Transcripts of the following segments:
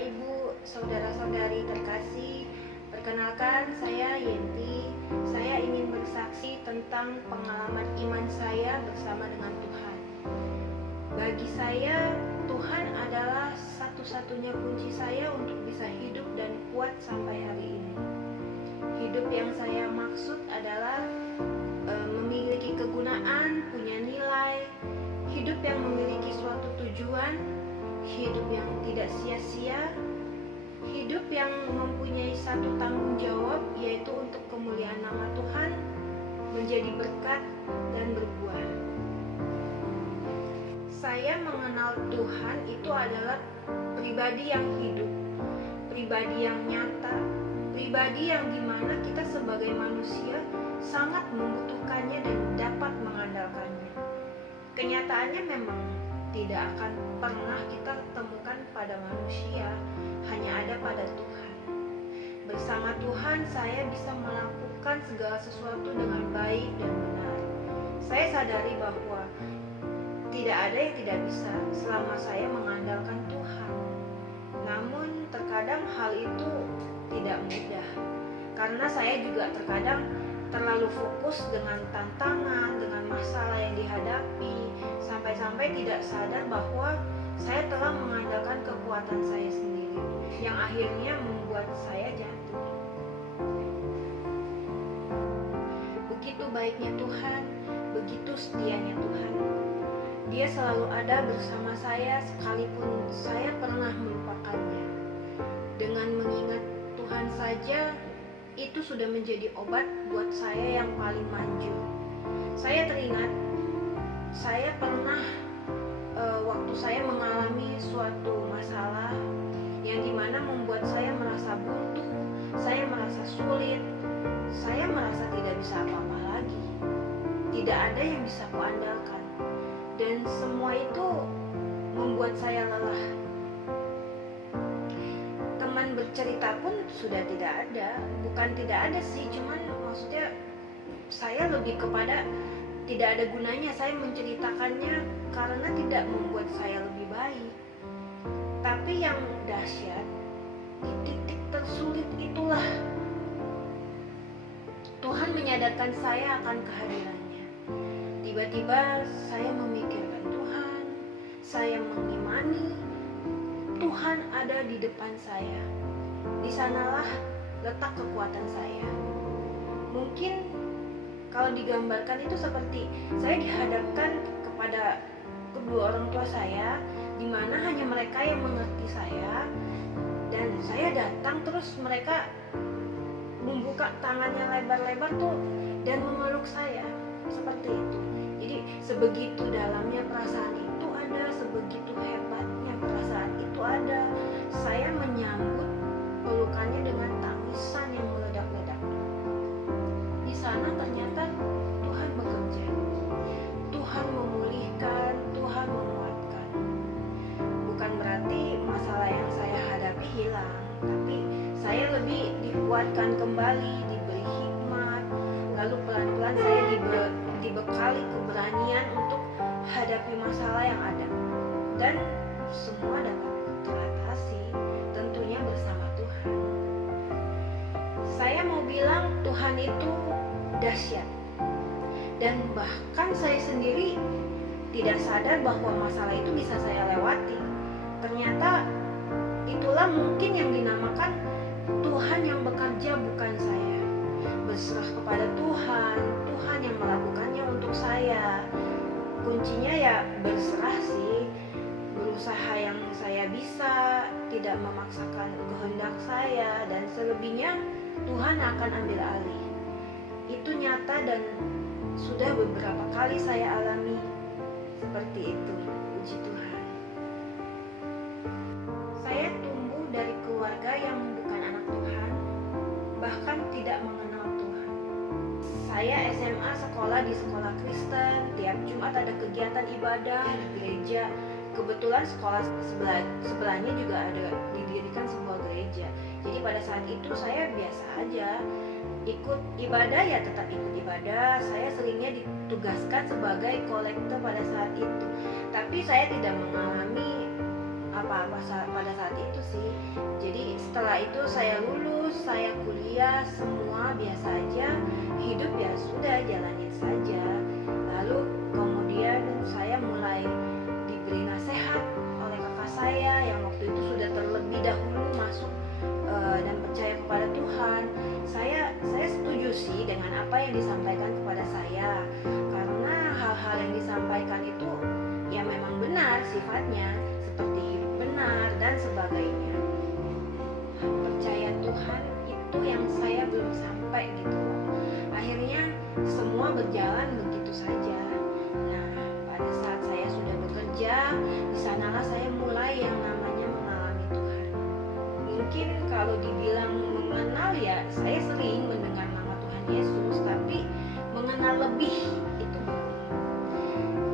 Ibu, saudara-saudari terkasih, perkenalkan saya Yenti. Saya ingin bersaksi tentang pengalaman iman saya bersama dengan Tuhan. Bagi saya, Tuhan adalah satu-satunya kunci saya untuk bisa hidup dan kuat sampai hari ini. Hidup yang saya maksud adalah memiliki kegunaan, punya nilai, hidup yang memiliki suatu tujuan, hidup yang tidak sia-sia, hidup yang mempunyai satu tanggung jawab, yaitu untuk kemuliaan nama Tuhan, menjadi berkat dan berbuah. Saya mengenal Tuhan itu adalah pribadi yang hidup, pribadi yang nyata, pribadi yang dimana kita sebagai manusia sangat membutuhkannya dan dapat mengandalkannya. Kenyataannya memang tidak akan pernah kita temukan pada manusia, hanya ada pada Tuhan. Bersama Tuhan saya bisa melakukan segala sesuatu dengan baik dan benar. Saya sadari bahwa tidak ada yang tidak bisa selama saya mengandalkan Tuhan. Namun terkadang hal itu tidak mudah, karena saya juga terkadang terlalu fokus dengan tantangan, dengan masalah yang dihadapi, sampai-sampai tidak sadar bahwa saya telah mengandalkan kekuatan saya sendiri, yang akhirnya membuat saya jatuh. Begitu baiknya Tuhan, begitu setianya Tuhan. Dia selalu ada bersama saya sekalipun saya pernah melupakannya. Dengan mengingat Tuhan saja, itu sudah menjadi obat buat saya yang paling manjur. Saya teringat, saya pernah waktu saya mengalami suatu masalah yang dimana membuat saya merasa buntu, saya merasa sulit, saya merasa tidak bisa apa-apa lagi. Tidak ada yang bisa kuandalkan, dan semua itu membuat saya lelah. Teman bercerita pun sudah tidak ada. Bukan tidak ada sih, cuman maksudnya saya lebih kepada tidak ada gunanya saya menceritakannya karena tidak membuat saya lebih baik. Tapi yang dahsyat, di titik tersulit itulah Tuhan menyadarkan saya akan kehadirannya. Tiba-tiba saya memikirkan Tuhan, saya mengimani Tuhan ada di depan saya. Di sanalah letak kekuatan saya. Mungkin kalau digambarkan itu seperti saya dihadapkan kepada kedua orang tua saya, di mana hanya mereka yang mengerti saya, dan saya datang terus mereka membuka tangannya lebar-lebar tuh dan memeluk saya seperti itu. Jadi sebegitu dalamnya perasaan itu ada, sebegitu hebatnya perasaan itu ada. Saya menyambut pelukannya dengan tangisan yang meledak-ledak. Di sana ternyata Tuhan bekerja, Tuhan memulihkan, Tuhan menguatkan. Bukan berarti masalah yang saya hadapi hilang, tapi saya lebih dikuatkan kembali, diberi hikmat, lalu pelan-pelan saya dibekali keberanian untuk hadapi masalah yang ada, dan semua dapat teratasi, tentunya bersama Tuhan. Saya mau bilang Tuhan itu dahsyat, dan bahkan saya sendiri tidak sadar bahwa masalah itu bisa saya lewati. Ternyata itulah mungkin yang dinamakan Tuhan yang bekerja, bukan saya. Berserah kepada Tuhan, Tuhan yang melakukannya untuk saya. Kuncinya ya berserah sih, berusaha yang saya bisa, tidak memaksakan kehendak saya, dan selebihnya Tuhan akan ambil alih. Itu nyata dan sudah beberapa kali saya alami seperti itu. Puji Tuhan. Saya tumbuh dari keluarga yang bukan anak Tuhan, bahkan tidak mengenal Tuhan. Saya SMA sekolah di sekolah Kristen. Tiap Jumat ada kegiatan ibadah di gereja. Kebetulan sekolah sebelahnya juga ada didirikan sebuah gereja. Jadi pada saat itu saya biasa aja ikut ibadah, ya tetap ikut ibadah. Saya seringnya ditugaskan sebagai kolektor pada saat itu. Tapi saya tidak mengalami apa-apa pada saat itu sih. Jadi setelah itu saya lulus, saya kuliah, semua biasa aja, hidup ya sudah jalanin saja. Lalu kemudian saya mulai diberi nasihat oleh kakak saya yang waktu itu sudah terlebih dahulu masuk dan percaya kepada Tuhan. Saya setuju sih dengan apa yang disampaikan kepada saya, karena hal-hal yang disampaikan itu ya memang benar sifatnya, seperti hidup benar dan sebagainya. Percaya Tuhan itu yang saya belum sampai gitu. Akhirnya semua berjalan begitu saja. Nah, pada saat saya sudah bekerja, di sanalah saya mulai yang namanya mengalami Tuhan. Mungkin kalau dibilang mengenal ya, saya sering mendengar nama Tuhan Yesus, tapi mengenal lebih itu belum.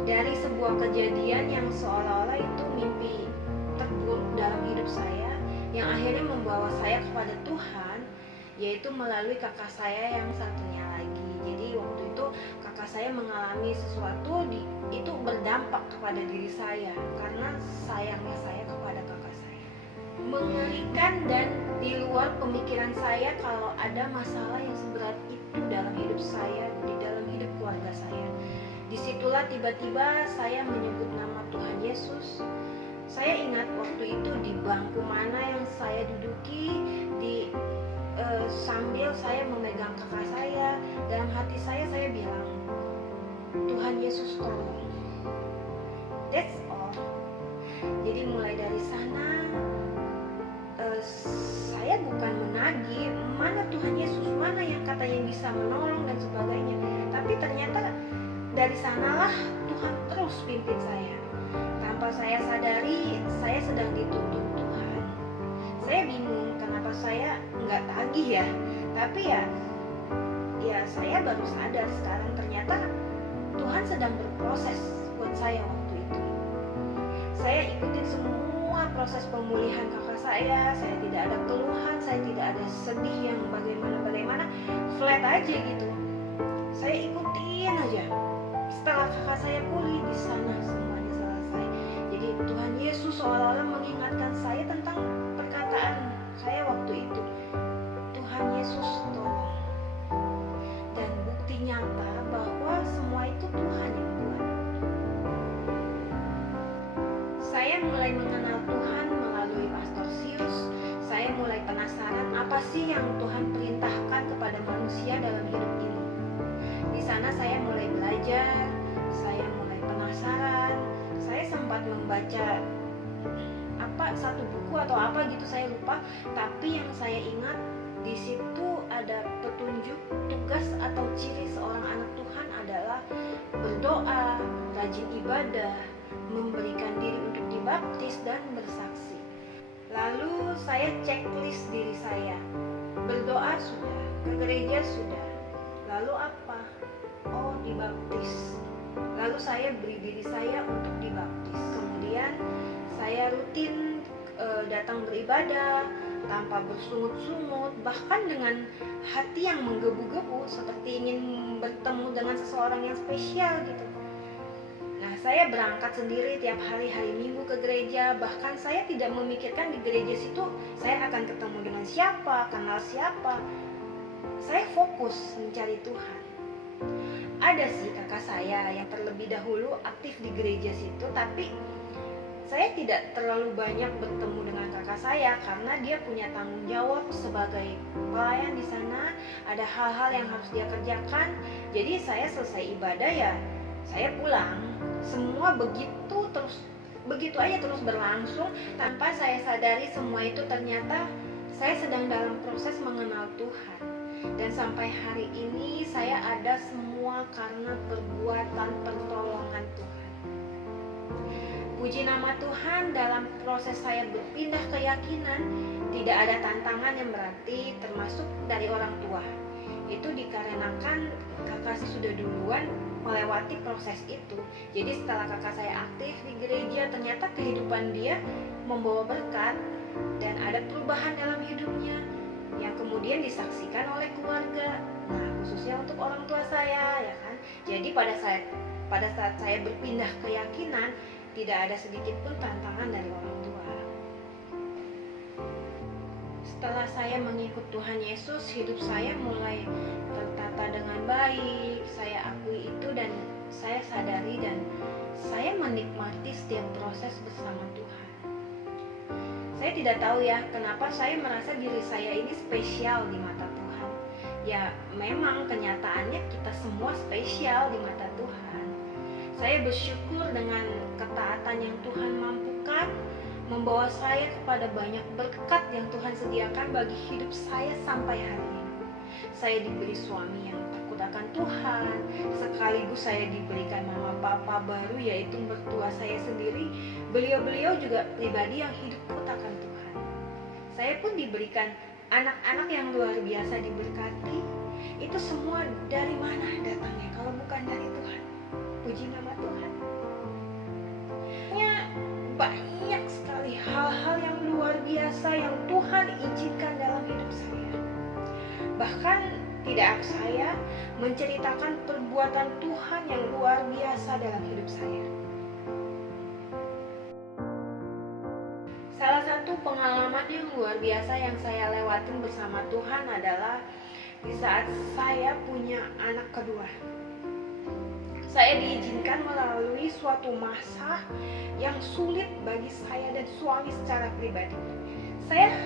Dari sebuah kejadian yang seolah-olah itu mimpi terburuk dalam hidup saya, yang akhirnya membawa saya kepada Tuhan, yaitu melalui kakak saya yang satunya lagi. Jadi waktu itu kakak saya mengalami sesuatu itu berdampak kepada diri saya, karena sayangnya saya kepada kakak saya. Mengerikan dan di luar pemikiran saya kalau ada masalah yang seberat itu dalam hidup saya, di dalam hidup keluarga saya. Disitulah tiba-tiba saya menyebut nama Tuhan Yesus. Saya ingat waktu itu di bangku mana yang saya duduki, sambil saya memegang kakak saya, dalam hati saya bilang, Tuhan Yesus tolong. That's all. Jadi mulai dari sana saya bukan menagih mana Tuhan Yesus, mana yang katanya bisa menolong dan sebagainya, tapi ternyata dari sanalah Tuhan terus pimpin saya. Tanpa saya sadari, saya sedang dituntun Tuhan. Saya bingung kenapa saya nggak tagih ya, tapi ya saya baru sadar sekarang ternyata Tuhan sedang berproses buat saya waktu itu. Saya ikutin semua proses pemulihan kakak saya tidak ada keluhan, saya tidak ada sedih yang bagaimana, flat aja gitu. Saya ikutin aja. Setelah kakak saya pulih, di sana semuanya selesai. Jadi Tuhan Yesus seolah-olah mengingatkan saya tentang perkataan saya waktu itu. Tuhan Yesus tolong. Dan bukti nyata bahwa semua itu Tuhan yang buat. Saya mulai mengenal Tuhan melalui Pastor Sius. Saya mulai penasaran apa sih yang Tuhan perintahkan kepada manusia dalam hidup ini. Di sana saya mulai belajar, saya mulai penasaran. Saya sempat membaca satu buku atau apa gitu, saya lupa. Tapi yang saya ingat di situ ada petunjuk tugas atau ciri seorang anak Tuhan adalah berdoa, rajin ibadah, memberikan diri untuk dibaptis dan bersaksi. Lalu saya checklist diri saya. Berdoa sudah, ke gereja sudah. Lalu apa? Oh, dibaptis. Lalu saya beri diri saya untuk dibaptis. Kemudian saya rutin datang beribadah tanpa bersungut-sungut, bahkan dengan hati yang menggebu-gebu seperti ingin bertemu dengan seseorang yang spesial gitu. Nah, saya berangkat sendiri tiap hari Minggu ke gereja. Bahkan saya tidak memikirkan di gereja situ saya akan ketemu dengan siapa, kenal siapa. Saya fokus mencari Tuhan. Ada sih kakak saya yang terlebih dahulu aktif di gereja situ, tapi saya tidak terlalu banyak bertemu dengan kakak saya karena dia punya tanggung jawab sebagai pelayan di sana. Ada hal-hal yang harus dia kerjakan. Jadi saya selesai ibadah ya saya pulang. Semua begitu aja terus berlangsung tanpa saya sadari semua itu ternyata saya sedang dalam proses mengenal Tuhan. Dan sampai hari ini saya ada semua karena perbuatan pertolongan Tuhan. Puji nama Tuhan, dalam proses saya berpindah keyakinan tidak ada tantangan yang berarti termasuk dari orang tua. Itu dikarenakan kakak sudah duluan melewati proses itu. Jadi setelah kakak saya aktif di gereja, ternyata kehidupan dia membawa berkat dan ada perubahan dalam hidupnya yang kemudian disaksikan oleh keluarga. Nah, khususnya untuk orang tua saya, ya kan. Jadi pada saat saya berpindah keyakinan, tidak ada sedikit pun tantangan dari orang tua. Setelah saya mengikut Tuhan Yesus, hidup saya mulai tertata dengan baik. Saya akui itu dan saya sadari dan saya menikmati setiap proses bersama Tuhan. Saya tidak tahu ya kenapa saya merasa diri saya ini spesial di mata Tuhan. Ya memang kenyataannya kita semua spesial di mata Tuhan. Saya bersyukur dengan ketaatan yang Tuhan mampukan membawa saya kepada banyak berkat yang Tuhan sediakan bagi hidup saya sampai hari ini. Saya diberi suami yang takut akan Tuhan, sekaligus saya diberikan mama papa baru yaitu mertua saya sendiri. Beliau-beliau juga pribadi yang hidup takut akan Tuhan. Saya pun diberikan anak-anak yang luar biasa diberkati. Itu semua dari mana datangnya kalau bukan dari Tuhan? Puji nama Tuhan. Banyak sekali hal-hal yang luar biasa yang Tuhan izinkan dalam hidup saya. Bahkan tidak saya menceritakan perbuatan Tuhan yang luar biasa dalam hidup saya. Salah satu pengalaman yang luar biasa yang saya lewatin bersama Tuhan adalah di saat saya punya anak kedua. Saya diizinkan melalui suatu masa yang sulit bagi saya dan suami secara pribadi. Saya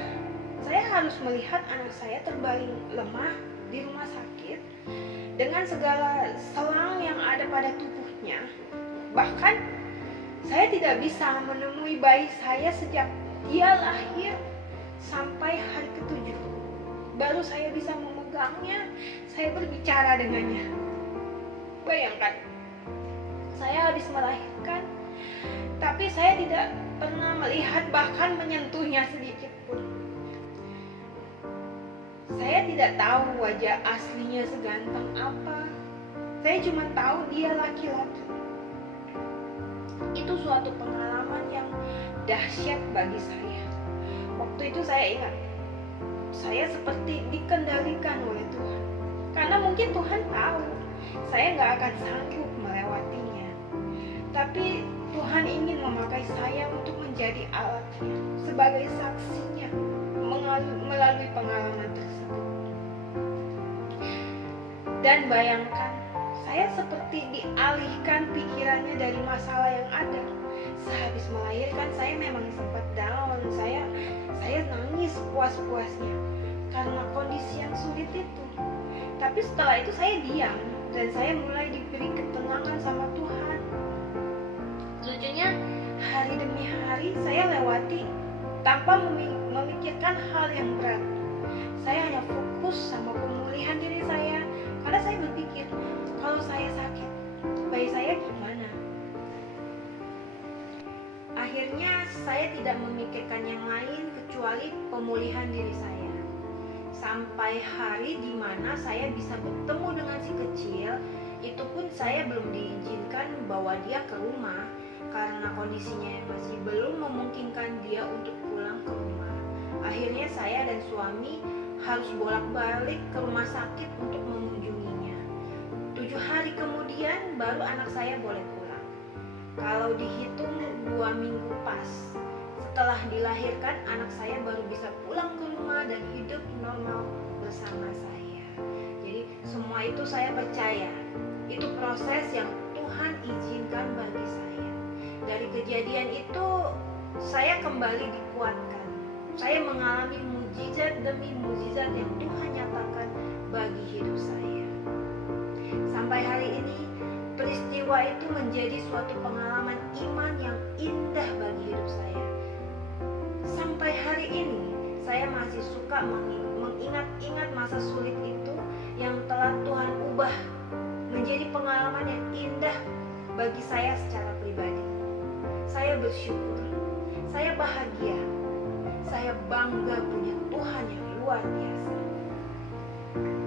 harus melihat anak saya terbaring lemah di rumah sakit dengan segala selang yang ada pada tubuhnya. Bahkan saya tidak bisa menemui bayi saya sejak dia lahir sampai hari ke-7. Baru saya bisa memegangnya, saya berbicara dengannya. Bayangkan, saya habis melahirkan, tapi saya tidak pernah melihat bahkan menyentuhnya sedikit pun. Saya tidak tahu wajah aslinya seganteng apa. Saya cuma tahu dia laki-laki. Itu suatu pengalaman yang dahsyat bagi saya. Waktu itu saya ingat, saya seperti dikendalikan oleh Tuhan. Karena mungkin Tuhan tahu saya gak akan sanggup melewatinya. Tapi Tuhan ingin memakai saya untuk menjadi alatnya, sebagai saksinya melalui pengalaman tersebut. Dan bayangkan, saya seperti dialihkan pikirannya dari masalah yang ada. Sehabis melahirkan saya memang sempat down, saya nangis puas-puasnya karena kondisi yang sulit itu. Tapi setelah itu saya diam dan saya mulai diberi ketenangan sama Tuhan. Lucunya, hari demi hari saya lewati tanpa memikirkan hal yang berat. Saya hanya fokus sama pemulihan diri saya, karena saya berpikir, kalau saya sakit, bayi saya gimana? Akhirnya saya tidak memikirkan yang lain kecuali pemulihan diri saya. Sampai hari di mana saya bisa bertemu dengan si kecil, itu pun saya belum diizinkan bawa dia ke rumah karena kondisinya masih belum memungkinkan dia untuk pulang ke rumah. Akhirnya saya dan suami harus bolak-balik ke rumah sakit untuk mengunjunginya. 7 hari kemudian baru anak saya boleh pulang. Kalau dihitung 2 minggu pas setelah dilahirkan, anak saya baru bisa pulang ke rumah dan hidup normal bersama saya. Jadi semua itu saya percaya, itu proses yang Tuhan izinkan bagi saya. Dari kejadian itu saya kembali dikuatkan. Saya mengalami mukjizat demi mukjizat yang Tuhan nyatakan bagi hidup saya. Sampai hari ini peristiwa itu menjadi suatu pengalaman iman yang indah bagi hidup saya. Sampai hari ini saya masih suka mengingat-ingat masa sulit itu yang telah Tuhan ubah menjadi pengalaman yang indah bagi saya secara pribadi. Saya bersyukur, saya bahagia, saya bangga punya Tuhan yang luar biasa.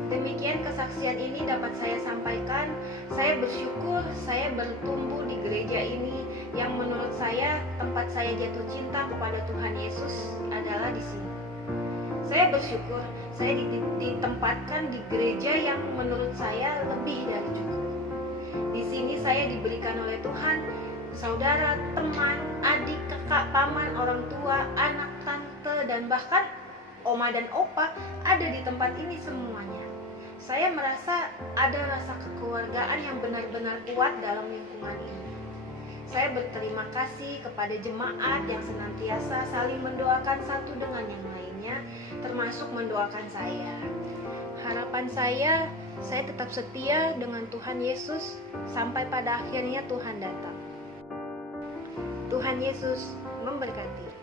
Demikian kesaksian ini dapat saya sampaikan. Saya bersyukur saya bertumbuh di gereja ini yang menurut saya tempat saya jatuh cinta kepada Tuhan Yesus adalah di sini. Saya bersyukur saya ditempatkan di gereja yang menurut saya lebih dari cukup. Di sini saya diberikan oleh Tuhan saudara, teman, adik, kakak, paman, orang tua, anak, tante, dan bahkan oma dan opa ada di tempat ini semuanya. Saya merasa ada rasa kekeluargaan yang benar-benar kuat dalam lingkungan ini. Saya berterima kasih kepada jemaat yang senantiasa saling mendoakan satu dengan yang lainnya, termasuk mendoakan saya. Harapan saya tetap setia dengan Tuhan Yesus sampai pada akhirnya Tuhan datang. Tuhan Yesus memberkati.